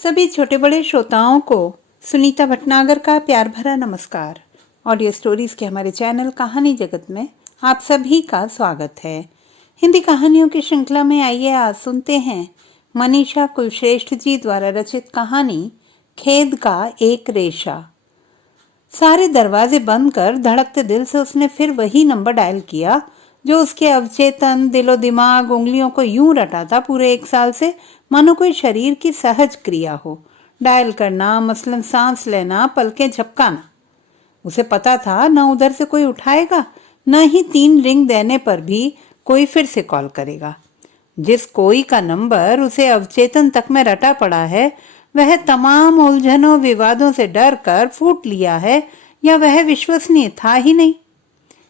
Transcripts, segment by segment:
सभी छोटे बड़े श्रोताओं को सुनीता भटनागर का प्यार भरा नमस्कार। ऑडियो स्टोरीज के हमारे चैनल कहानी जगत में आप सभी का स्वागत है। हिंदी कहानियों की श्रृंखला में आइए आज सुनते हैं मनीषा कुलश्रेष्ठ जी द्वारा रचित कहानी खेद का एक रेशा। सारे दरवाजे बंद कर धड़कते दिल से उसने फिर वही नंबर डायल किया जो उसके अवचेतन दिलो दिमाग उंगलियों को यूं रटा था पूरे 1 साल से, मानो कोई शरीर की सहज क्रिया हो। डायल करना, मसलन सांस लेना, पलकें झपकाना। उसे पता था न उधर से कोई उठाएगा, न ही 3 रिंग देने पर भी कोई फिर से कॉल करेगा। जिस कोई का नंबर उसे अवचेतन तक में रटा पड़ा है, वह तमाम उलझनों विवादों से डर कर फूट लिया है, या वह विश्वसनीय था ही नहीं।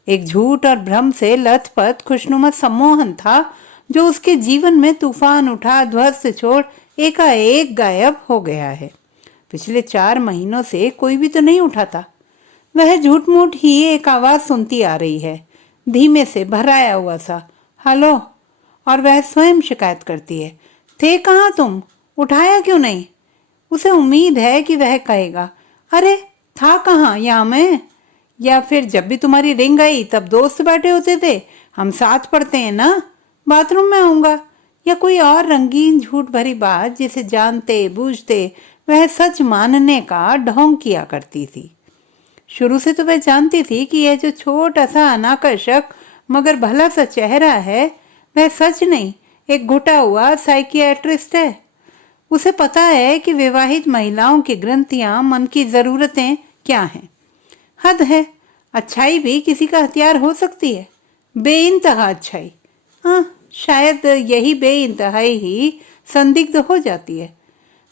एक झूठ और भ्रम से लथपथ खुशनुमा सम्मोहन था जो उसके जीवन में तूफान उठा ध्वस्त छोड़ एकाएक गायब हो गया है। पिछले 4 महीनों से कोई भी तो नहीं उठा था। वह झूठ मूठ ही एक आवाज सुनती आ रही है, धीमे से भराया हुआ सा, हेलो। और वह स्वयं शिकायत करती है, थे कहाँ तुम, उठाया क्यों नहीं। उसे उम्मीद है कि वह कहेगा, अरे था कहाँ, यहाँ मैं। या फिर जब भी तुम्हारी रिंग आई तब दोस्त बैठे होते थे, हम साथ पढ़ते हैं ना, बाथरूम में आऊंगा। या कोई और रंगीन झूठ भरी बात जिसे जानते बूझते वह सच मानने का ढोंग किया करती थी। शुरू से तो वह जानती थी कि यह जो छोटा सा अनाकर्षक मगर भला सा चेहरा है वह सच नहीं, एक घुटा हुआ साइकियाट्रिस्ट है। उसे पता है कि विवाहित महिलाओं की ग्रंथियां, मन की जरूरतें क्या हैं। हद है, अच्छाई भी किसी का हथियार हो सकती है, बेइंतहा अच्छाई। हाँ, शायद यही बेइंतहाई ही संदिग्ध हो जाती है,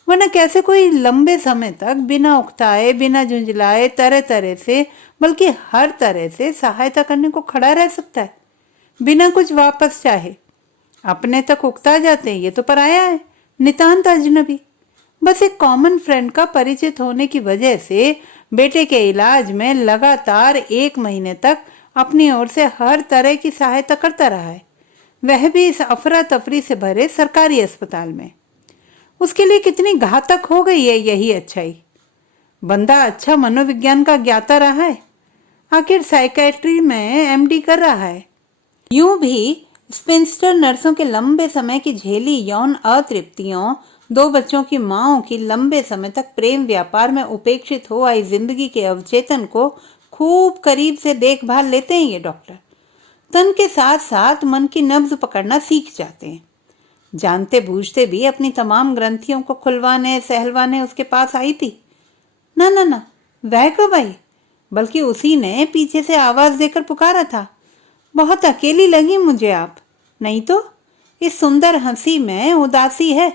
वरना कैसे कोई लंबे समय तक बिना उकताए बिना झुंझलाए तरह तरह से, बल्कि हर तरह से सहायता करने को खड़ा रह सकता है, बिना कुछ वापस चाहे। अपने तक उकता जाते हैं, ये तो पराया है, नितांत अजनबी। बस एक कॉमन फ्रेंड का परिचित होने की वजह से बेटे के इलाज में लगातार 1 महीने तक अपनी ओर से हर तरह की सहायता करता रहा है, वह भी इस अफरा तफरी से भरे सरकारी अस्पताल में। उसके लिए कितनी घातक हो गई है यही अच्छाई। बंदा अच्छा मनोविज्ञान का ज्ञाता रहा है, आखिर साइकेट्री में एमडी कर रहा है। यूं भी स्पिंस्टर नर्सों के लंबे समय की झेली यौन अतृप्तियों, 2 बच्चों की माओं की लंबे समय तक प्रेम व्यापार में उपेक्षित हो आई जिंदगी के अवचेतन को खूब करीब से देखभाल लेते हैं ये डॉक्टर। तन के साथ साथ मन की नब्ज पकड़ना सीख जाते हैं। जानते बूझते भी अपनी तमाम ग्रंथियों को खुलवाने सहलवाने उसके पास आई थी। ना ना ना, वह कब आई, बल्कि उसी ने पीछे से आवाज देकर पुकारा था, बहुत अकेली लगी मुझे आप। नहीं तो इस सुंदर हंसी में उदासी है।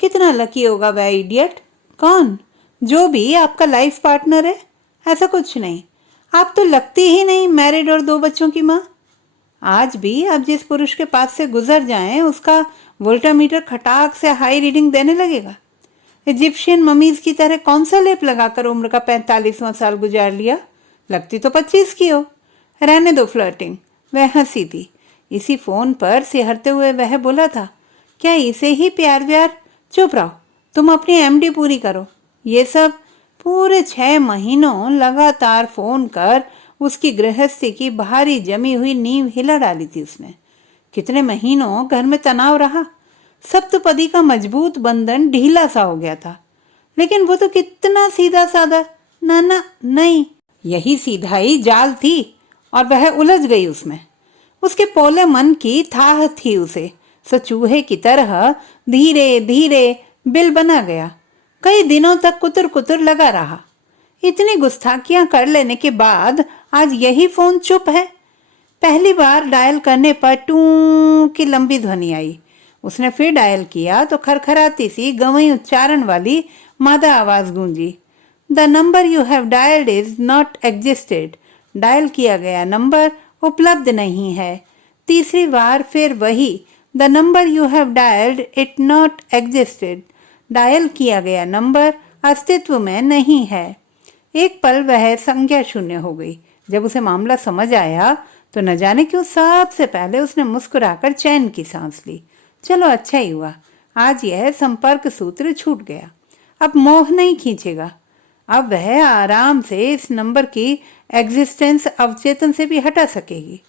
कितना लकी होगा वह इडियट। कौन? जो भी आपका लाइफ पार्टनर है। ऐसा कुछ नहीं, आप तो लगती ही नहीं मैरिड और 2 बच्चों की माँ। आज भी आप जिस पुरुष के पास से गुजर जाएं उसका वोल्टामीटर खटाक से हाई रीडिंग देने लगेगा। इजिप्शियन ममीज की तरह कौन सा लेप लगाकर उम्र का 45वां साल गुजार लिया, लगती तो 25 की हो। रहने दो फ्लर्टिंग। वह हंसी थी। इसी फोन पर सिहरते हुए वह बोला था, क्या इसे ही प्यार व्यार। चुप रहो, तुम अपनी एमडी पूरी करो। ये सब पूरे 6 महीनों लगातार फोन कर उसकी गृहस्थी की भारी जमी हुई नींव हिला डाली थी उसने। कितने महीनों घर में तनाव रहा, सप्तपदी का मजबूत बंधन ढीला सा हो गया था। लेकिन वो तो कितना सीधा साधा। ना ना नहीं, यही सीधाई जाल थी और वह उलझ गई उसमें। उसके पोले मन की थाह थी उसे, सो चूहे की तरह धीरे धीरे बिल बना गया। कई दिनों तक कुतर कुतर लगा रहा। इतनी गुस्ताखियां कर लेने के बाद आज यही फोन चुप है। पहली बार डायल करने पर टू की लंबी ध्वनि आई। उसने फिर डायल किया तो खरखराती सी गंवई उच्चारण वाली मादा आवाज गूंजी, the number you have dialled is not existed. Dial किया गया नंबर उपलब्ध नहीं है। तीसरी बार फिर वही, the number you have dialled it not existed. Dial किया गया नंबर अस्तित्व में नहीं है। एक पल वह संज्ञा शून्य हो गई। जब उसे मामला समझ आया तो न जाने क्यों सबसे पहले उसने मुस्कुराकर चैन की सांस ली। चलो अच्छा ही हुआ, आज यह संपर्क सूत्र छूट गया। अब मोह नहीं खींचेगा। अब वह आराम से इस नंबर की एग्जिस्टेंस अवचेतन से भी हटा सकेगी।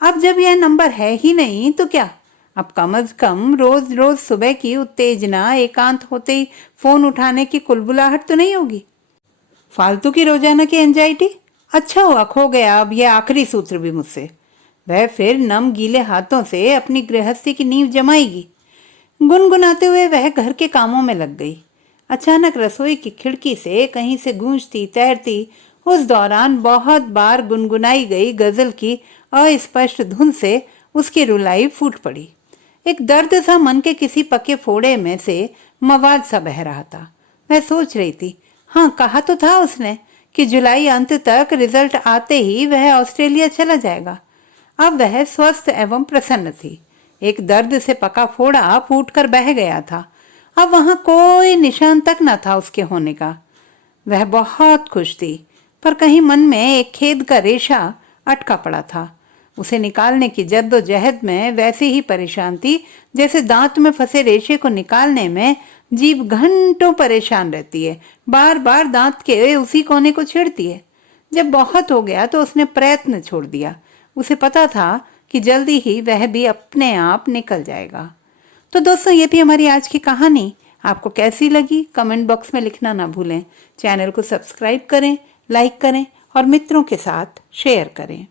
अब जब यह नंबर है ही नहीं तो क्या, अब कम से कम रोज रोज सुबह की उत्तेजना, एकांत होते ही फोन उठाने की कुलबुलाहट तो नहीं होगी। फालतू की रोजाना की एंजाइटी। अच्छा हुआ खो गया अब यह आखिरी सूत्र भी मुझसे। वह फिर नम गीले हाथों से अपनी गृहस्थी की नींव जमाएगी। गुनगुनाते हुए वह घर के कामों में लग गई। अचानक रसोई की खिड़की से कहीं से गूंजती तैरती उस दौरान बहुत बार गुनगुनाई गई गजल की अस्पष्ट धुन से उसकी रुलाई फूट पड़ी। एक दर्द सा मन के किसी पके फोड़े में से मवाद सा बह रहा था। मैं सोच रही थी, हाँ कहा तो था उसने कि जुलाई अंत तक रिजल्ट आते ही वह ऑस्ट्रेलिया चला जाएगा। अब वह स्वस्थ एवं प्रसन्न थी। एक दर्द से पका फोड़ा फूट कर बह गया था। अब वहां कोई निशान तक न था उसके होने का। वह बहुत खुश थी, पर कहीं मन में एक खेद का रेशा अटका पड़ा था। उसे निकालने की जद्दोजहद में वैसे ही परेशान थी जैसे दांत में फंसे रेशे को निकालने में जीभ घंटों परेशान रहती है, बार बार दांत के उसी कोने को छेड़ती है। जब बहुत हो गया तो उसने प्रयत्न छोड़ दिया। उसे पता था कि जल्दी ही वह भी अपने आप निकल जाएगा। तो दोस्तों, ये थी हमारी आज की कहानी। आपको कैसी लगी कमेंट बॉक्स में लिखना ना भूलें। चैनल को सब्सक्राइब करें, लाइक करें और मित्रों के साथ शेयर करें।